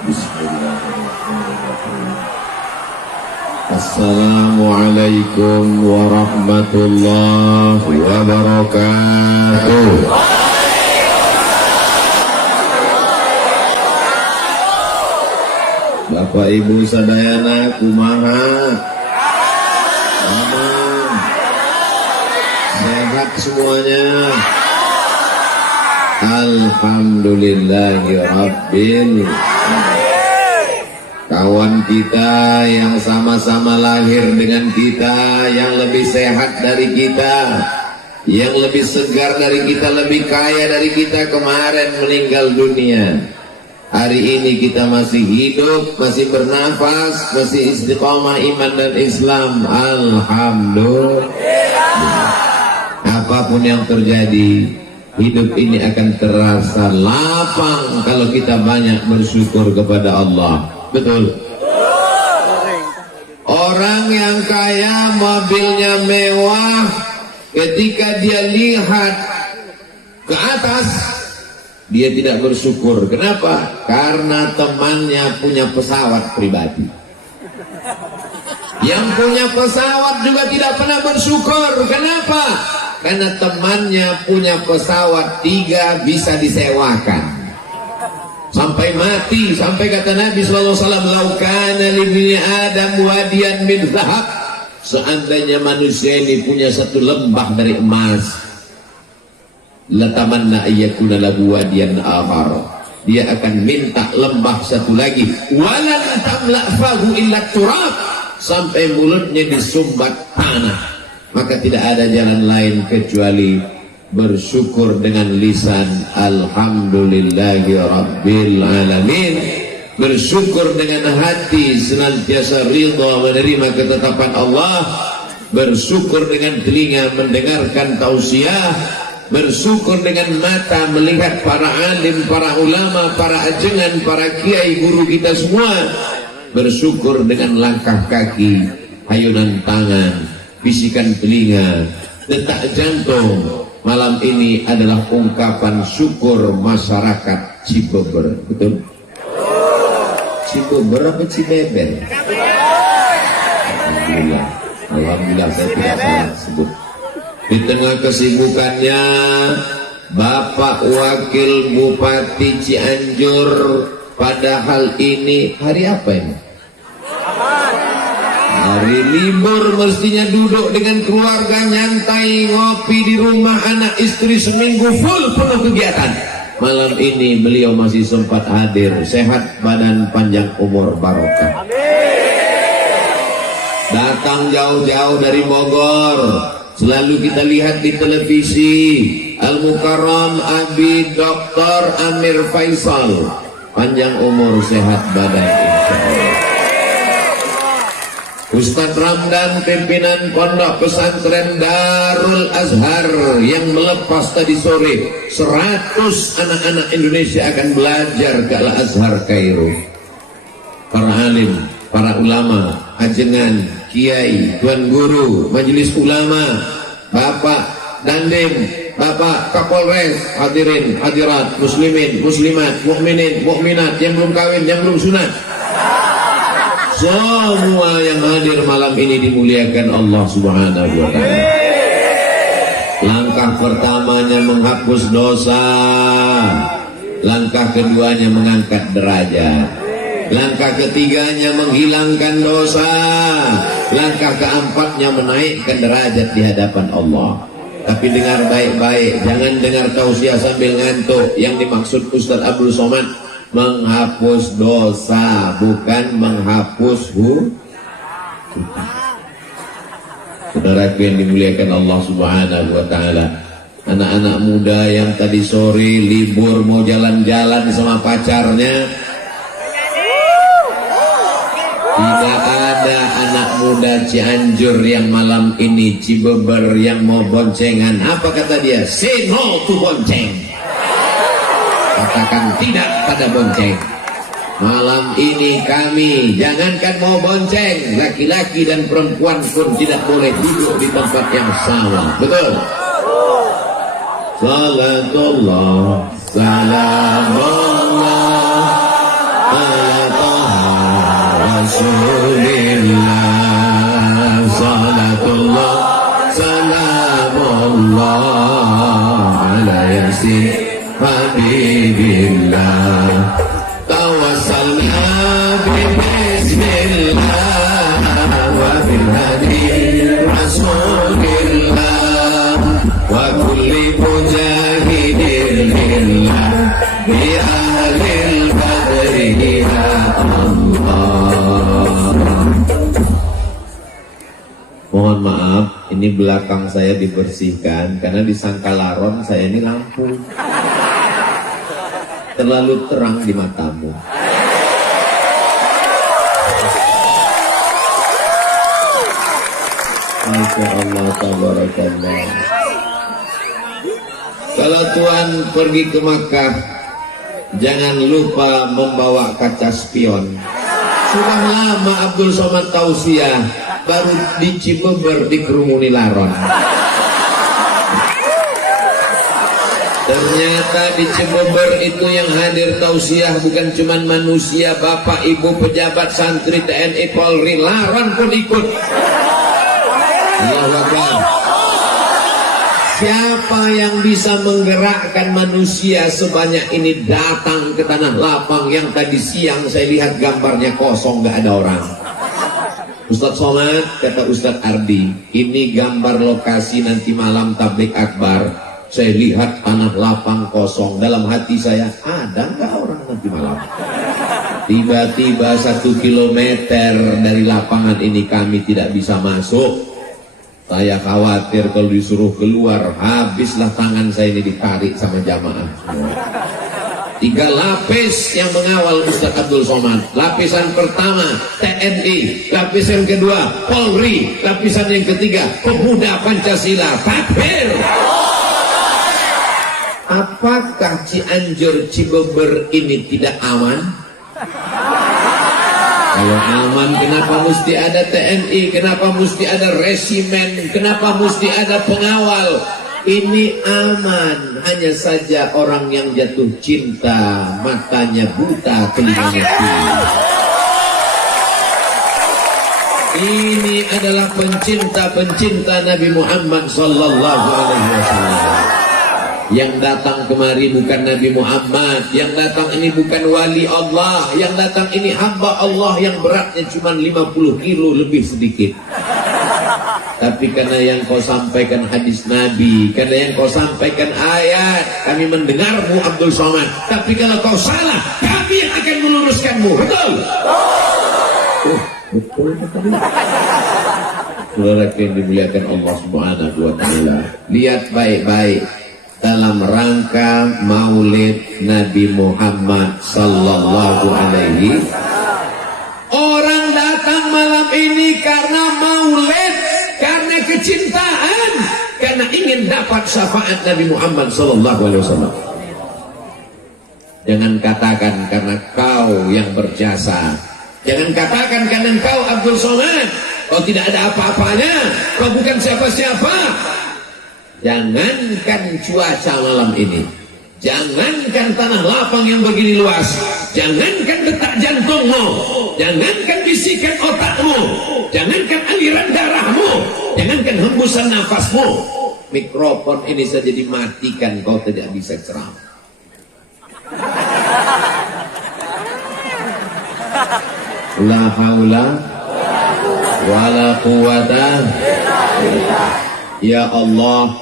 Bismillahirrahmanirrahim. Assalamualaikum warahmatullahi wabarakatuh. Bapak Ibu sadayana kumaha? Aman. Sehat semuanya. Alhamdulillahirabbil. Kawan kita yang sama-sama lahir dengan kita, yang lebih sehat dari kita, yang lebih segar dari kita, lebih kaya dari kita, kemarin meninggal dunia. Hari ini kita masih hidup, masih bernafas, masih istiqomah iman dan Islam. Alhamdulillah. Apapun yang terjadi, hidup ini akan terasa lapang kalau kita banyak bersyukur kepada Allah. Betul. Orang yang kaya, mobilnya mewah, ketika dia lihat ke atas, dia tidak bersyukur. Kenapa? Karena temannya punya pesawat pribadi. Yang punya pesawat juga tidak pernah bersyukur. Kenapa? Karena temannya punya pesawat 3 bisa disewakan sampai mati. Sampai kata Nabi SAW, laukana libni Adam wadiyan min zahab, seandainya manusia ini punya satu lembah dari emas, latamanna ayyakuna lahu wadiyan akhar, dia akan minta lembah satu lagi. Walan tamla fahu illa turab, sampai mulutnya disumbat tanah. Maka tidak ada jalan lain kecuali bersyukur dengan lisan alhamdulillahi rabbil alamin, bersyukur dengan hati senantiasa ridha menerima ketetapan Allah, bersyukur dengan telinga mendengarkan tausiah, bersyukur dengan mata melihat para alim, para ulama, para ajengan, para kiai guru kita semua, bersyukur dengan langkah kaki, hayunan tangan, bisikan telinga, detak jantung. Malam ini adalah ungkapan syukur masyarakat Cibeber. Betul? Cibeber apa Cibeber? Alhamdulillah. Alhamdulillah saya tidak salah sebut. Di tengah kesibukannya, Bapak Wakil Bupati Cianjur, padahal ini hari apa ini? Hari libur, mestinya duduk dengan keluarga, nyantai, ngopi di rumah anak istri, seminggu full penuh kegiatan. Malam ini beliau masih sempat hadir. Sehat badan, panjang umur, barokah. Datang jauh-jauh dari Bogor. Selalu kita lihat di televisi Al-Mukarram Abi Dr. Amir Faisal. Panjang umur, sehat badan, insyaallah. Ustadz Ramdan, pimpinan Pondok Pesantren Darul Azhar, yang melepas tadi sore 100 anak-anak Indonesia akan belajar ke Al-Azhar Kairo. Para alim, para ulama, ajengan, kiai, tuan guru, majelis ulama, Bapak Dandim, Bapak Kapolres, hadirin, hadirat, muslimin, muslimat, mukminin, mukminat, yang belum kawin, yang belum sunat, semua yang hadir malam ini dimuliakan Allah Subhanahu wa ta'ala. Langkah pertamanya menghapus dosa, langkah keduanya mengangkat derajat, langkah ketiganya menghilangkan dosa, langkah keempatnya menaikkan derajat di hadapan Allah. Tapi dengar baik-baik, jangan dengar tausiah sambil ngantuk. Yang dimaksud Ustaz Abdul Somad menghapus dosa, bukan menghapus hutang. Saudaraku yang dimuliakan Allah Subhanahu wa ta'ala, anak-anak muda yang tadi sore libur mau jalan-jalan sama pacarnya, tidak ada anak muda Cianjur yang malam ini, Cibeber, yang mau boncengan. Apa kata dia? Say no to bonceng. Katakan tidak pada bonceng. Malam ini kami, jangankan mau bonceng, laki-laki dan perempuan pun tidak boleh duduk di tempat yang sama. Betul? Salatullah, salamullah ala Rasulillah, salatullah salamullah ala yasin habibillah, tawassalna bismillah wa bil hadi rasulillah wa kulli mujahidin lillah bi ahlil badri ya Allah. Mohon maaf, ini belakang saya dibersihkan karena disangka laron saya ini lampu terlalu terang di matamu. Masya Allah, tabarakallah. Kalau Tuhan pergi ke Makkah, jangan lupa membawa kaca spion. Sudah lama Abdul Somad tausiah, baru di Cibeber dikerumuni laron. Ternyata di Cibeber itu yang hadir tausiah bukan cuma manusia, bapak, ibu, pejabat, santri, TNI, Polri, laron pun ikut. Allahu Akbar. Siapa yang bisa menggerakkan manusia sebanyak ini datang ke tanah lapang yang tadi siang saya lihat gambarnya kosong, gak ada orang. Ustadz Somad, kata Ustadz Ardi, ini gambar lokasi nanti malam tablik akbar. Saya lihat tanah lapang kosong. Dalam hati saya, ada nggak orang nanti malam? Tiba-tiba 1 kilometer dari lapangan ini kami tidak bisa masuk. Saya khawatir kalau disuruh keluar, habislah tangan saya ini ditarik sama jamaah. 3 lapis yang mengawal Ustaz Abdul Somad. Lapisan pertama TNI, lapisan kedua Polri, lapisan yang ketiga pemuda Pancasila. Takbir. Apakah Cianjur Cibeber ini tidak aman? Kalau aman, kenapa mesti ada TNI? Kenapa mesti ada resimen? Kenapa mesti ada pengawal? Ini aman. Hanya saja orang yang jatuh cinta, matanya buta, telinganya tuli. Ini adalah pencinta-pencinta Nabi Muhammad sallallahu alaihi wasallam. Yang datang kemari bukan Nabi Muhammad, yang datang ini bukan wali Allah, yang datang ini hamba Allah yang beratnya cuma 50 kilo lebih sedikit. Tapi karena yang kau sampaikan hadis Nabi, karena yang kau sampaikan ayat, kami mendengarmu Abdul Somad. Tapi kalau kau salah, kami yang akan meluruskanmu. Betul? Betul. Saudara yang dimuliakan Allah Subhanahu wa taala, lihat baik-baik. Dalam rangka maulid Nabi Muhammad sallallahu alaihi, orang datang malam ini karena maulid, karena kecintaan, karena ingin dapat syafaat Nabi Muhammad sallallahu alaihi wasallam. Jangan katakan karena kau yang berjasa, jangan katakan karena kau Abdul Somad, kau tidak ada apa-apanya, kau bukan siapa-siapa. Jangankan cuaca malam ini, jangankan tanah lapang yang begini luas, jangankan detak jantungmu, jangankan bisikan otakmu, jangankan aliran darahmu, jangankan hembusan nafasmu, mikrofon ini saja dimatikan, kau tidak bisa ceramah. La haula wala quwata. Ya Allah,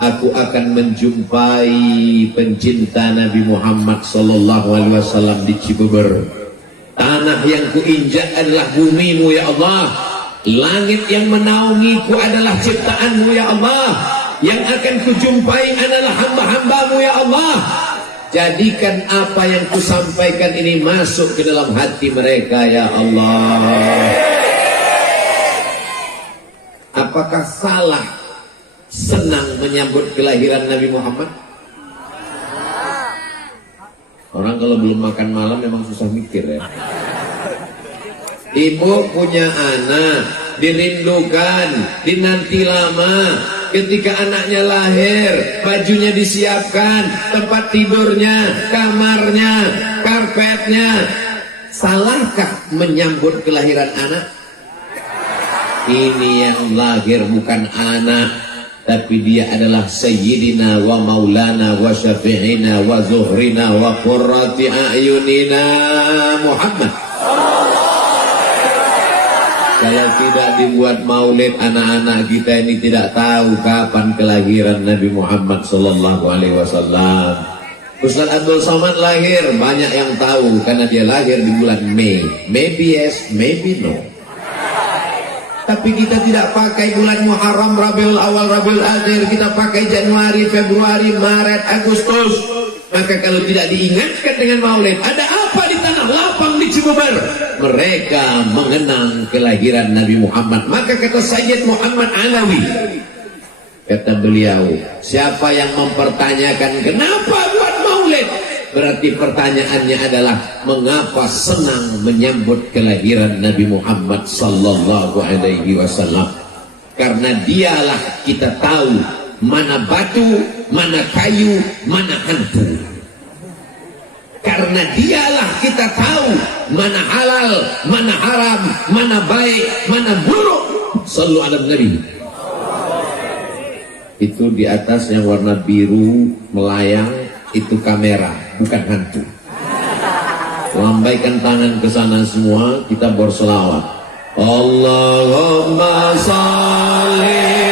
aku akan menjumpai pencinta Nabi Muhammad sallallahu alaihi wasallam di Cibeber. Tanah yang kuinjak adalah bumimu ya Allah. Langit yang menaungiku adalah ciptaanmu ya Allah. Yang akan kujumpai adalah hamba-hambamu ya Allah. Jadikan apa yang kusampaikan ini masuk ke dalam hati mereka ya Allah. Apakah salah senang menyambut kelahiran Nabi Muhammad? Orang kalau belum makan malam memang susah mikir ya. Ibu punya anak, dirindukan, dinanti lama. Ketika anaknya lahir, bajunya disiapkan, tempat tidurnya, kamarnya, karpetnya, salahkah menyambut kelahiran anak? Ini yang lahir bukan anak, tapi dia adalah sayyidina wa maulana wa syafi'ina wa zuhrina wa qurrati a'yunina Muhammad. Kalau tidak dibuat maulid, anak-anak kita ini tidak tahu kapan kelahiran Nabi Muhammad sallallahu alaihi wasallam. Ustaz Abdul Somad lahir, banyak yang tahu karena dia lahir di bulan Mei. Maybe yes, maybe no. Tapi kita tidak pakai bulan Muharram, Rabiul Awal, Rabiul Akhir. Kita pakai Januari, Februari, Maret, Agustus. Maka kalau tidak diingatkan dengan maulid, ada apa di tanah lapang di Cibubur? Mereka mengenang kelahiran Nabi Muhammad. Maka kata Sayyid Muhammad Alawi, kata beliau, siapa yang mempertanyakan kenapa buat maulid, berarti pertanyaannya adalah mengapa senang menyambut kelahiran Nabi Muhammad sallallahu alaihi wasallam. Karena dialah kita tahu mana batu, mana kayu, mana hantu. Karena dialah kita tahu mana halal, mana haram, mana baik, mana buruk. Sallu ala Nabi. Itu di atas yang warna biru melayang, itu kamera, bukan hantu. Lambaikan tangan ke sana semua, kita berselawat. Allahumma sholli